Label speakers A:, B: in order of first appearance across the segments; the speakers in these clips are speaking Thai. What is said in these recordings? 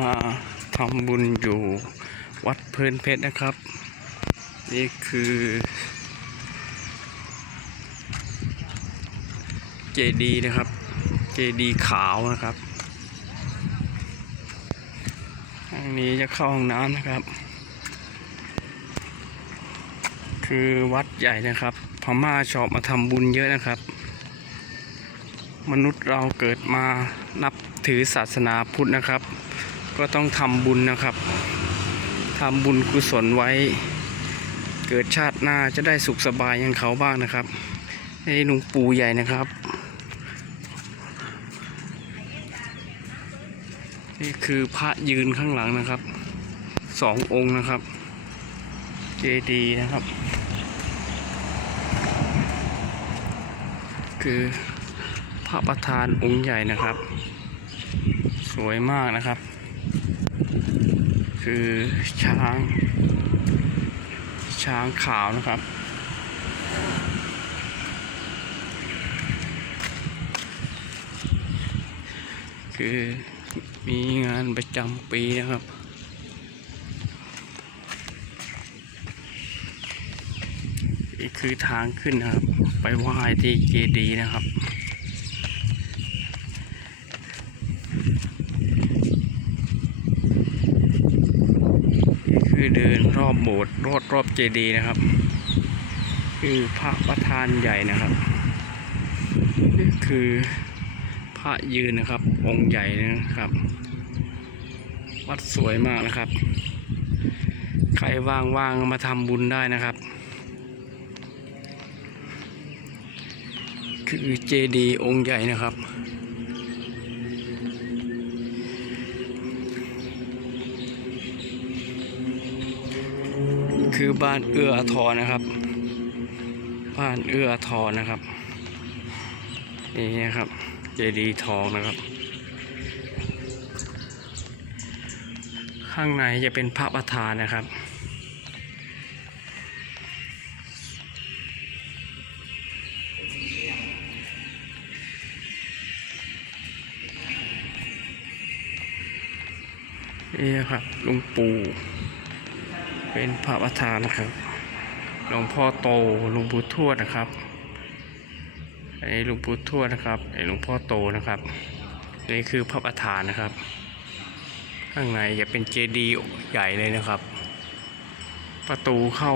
A: มาทำบุญอยู่วัดเพลินเพชรนะครับ นี่คือ เจดีย์นะครับ เจดีย์ขาวนะครับทางนี้จะเข้าห้องน้ำนะครับ คือวัดใหญ่นะครับ พม่าชอบมาทำบุญเยอะนะครับ มนุษย์เราเกิดมานับถือศาสนาพุทธนะครับ ก็ต้องทำบุญนะครับทำบุญกุศลไว้ เกิดชาติหน้าจะได้สุขสบายอย่างเขาบ้างนะครับนี่หลวงปู่ใหญ่นะครับ นี่คือพระยืนข้างหลังนะครับสององค์นะครับ เจดีย์นะครับ คือ ระประธานองค์ใหญ่นะครับ สวยมากนะครับ คือช้าง ช้างขาวนะครับคือมีงานประจำปีนะครับนี่คือทางขึ้นนะครับ ไปไหว้ที่เจดีย์นะครับ นี่คือ เดินรอบโบสถ์รอบรอบเจดีย์นะครับ คือพระประธานใหญ่นะครับนี่คือพระยืนนะครับ องค์ใหญ่นะครับ วัดสวยมากนะครับ ใครว่างๆมาทำบุญได้นะครับ คือเจดีย์องค์ใหญ่นะครับ คือบ้านเอื้ออทรนะครับ บ้านเอื้ออทรนะครับนี่นะครับเจดีทองนะครับ ข้างในจะเป็นพระประธานนะครับนี่ครับหลวงปู่ เป็นพระประธานนะครับ หลวงพ่อโตหลวงปู่ทวดนะครับ อันนี้หลวงปู่ทวดนะครับไอ้หลวงพ่อโตนะครับ นี่คือพระประธานนะครับ ข้างในจะเป็นเจดีย์ใหญ่เลยนะครับ ประตูเข้า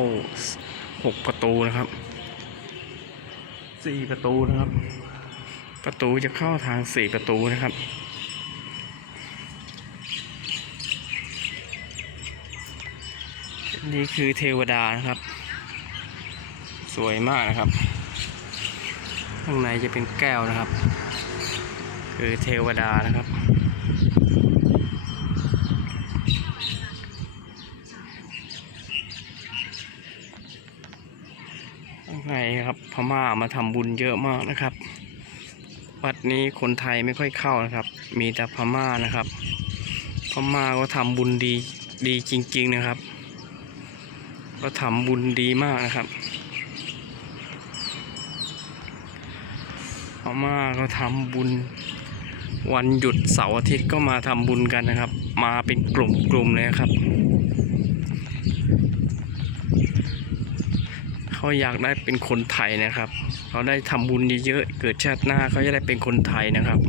A: หกประตูนะครับสี่ประตูนะครับ ประตูจะเข้าทางสี่ประตูนะครับ นี่คือเทวดานะครับ สวยมากนะครับ ข้างในจะเป็นแก้วนะครับ คือเทวดานะครับ ข้างในครับพม่ามาทำบุญเยอะมากนะครับ วัดนี้คนไทยไม่ค่อยเข้านะครับ มีแต่พม่านะครับพม่าก็ทำบุญดีดีจริง ๆนะครับ ก็ทำบุญดีมากนะครับพม่าก็ทำบุญ วันหยุดเสาร์อาทิตย์ก็มาทำบุญกันนะครับ มาเป็นกลุ่มๆเลยนะครับเขาอยากได้เป็นคนไทยนะครับเขาได้ทำบุญเยอะๆเกิดชาติหน้าเขาจะได้เป็นคนไทยนะครับ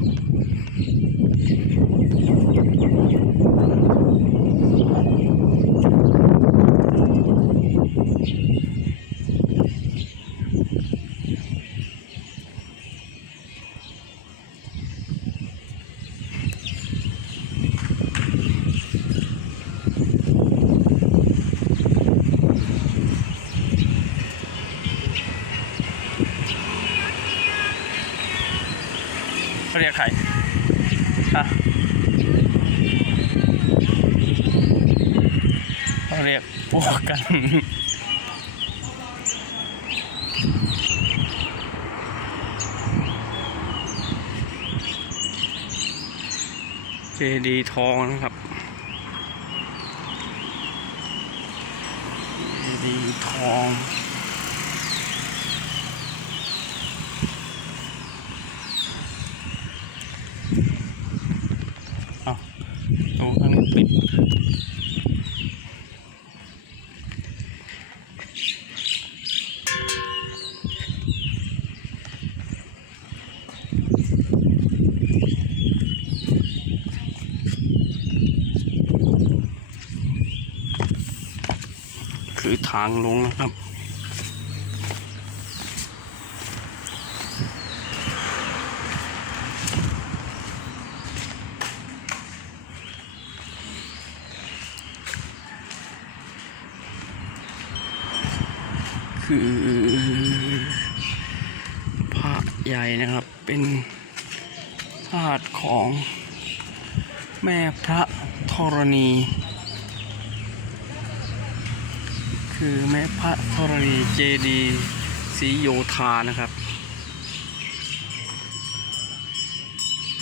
A: เขาเรียกใคร ฮะเขาเรียกพวกกัน เจดีทองนะครับ เจดีทอง เอา โอ้ข้างนี้ปิด คือทางลงนะครับ คือพระใหญ่นะครับเป็นธาตุของแม่พระธรณี คือแม่พระธรณีเจดีย์ศรีโยธานะครับ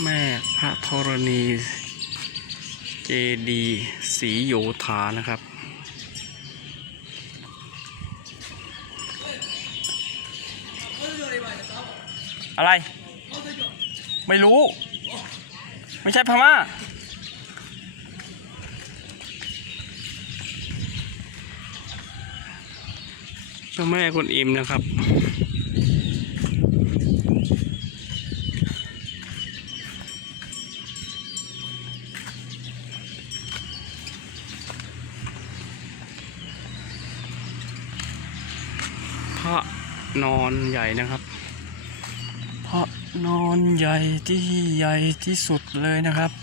A: แม่พระธรณีเจดีย์ศรีโยธานะครับ อะไร ไม่รู้ ไม่ใช่พม่า เจ้าแม่กวนอิมนะครับ พระนอนใหญ่นะครับ พระนอนใหญ่ที่ใหญ่ที่สุดเลยนะครับ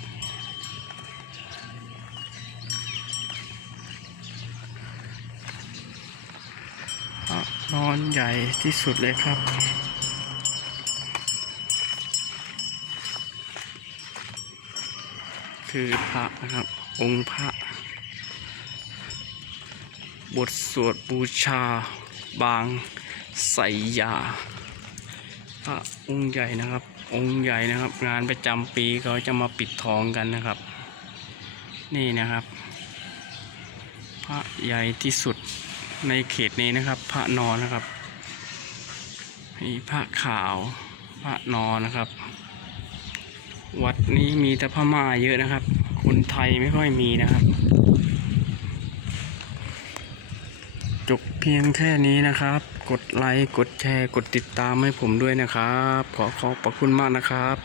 A: นอนใหญ่ที่สุดเลยครับ คือพระนะครับ องค์พระ บทสวดบูชาบางไสยาพระองค์ใหญ่นะครับ องค์ใหญ่นะครับ งานประจำปีเขาจะมาปิดทองกันนะครับ นี่นะครับ พระใหญ่ที่สุด ในเขตนี้นะครับ พระนอนนะครับมีพระขาว พระนอนนะครับ วัดนี้มีแต่พม่าเยอะนะครับ คนไทยไม่ค่อยมีนะครับ จบเพียงแค่นี้นะครับ กดไลค์ กดแชร์ กดติดตามให้ผมด้วยนะครับ ขอขอบพระคุณมากนะครับ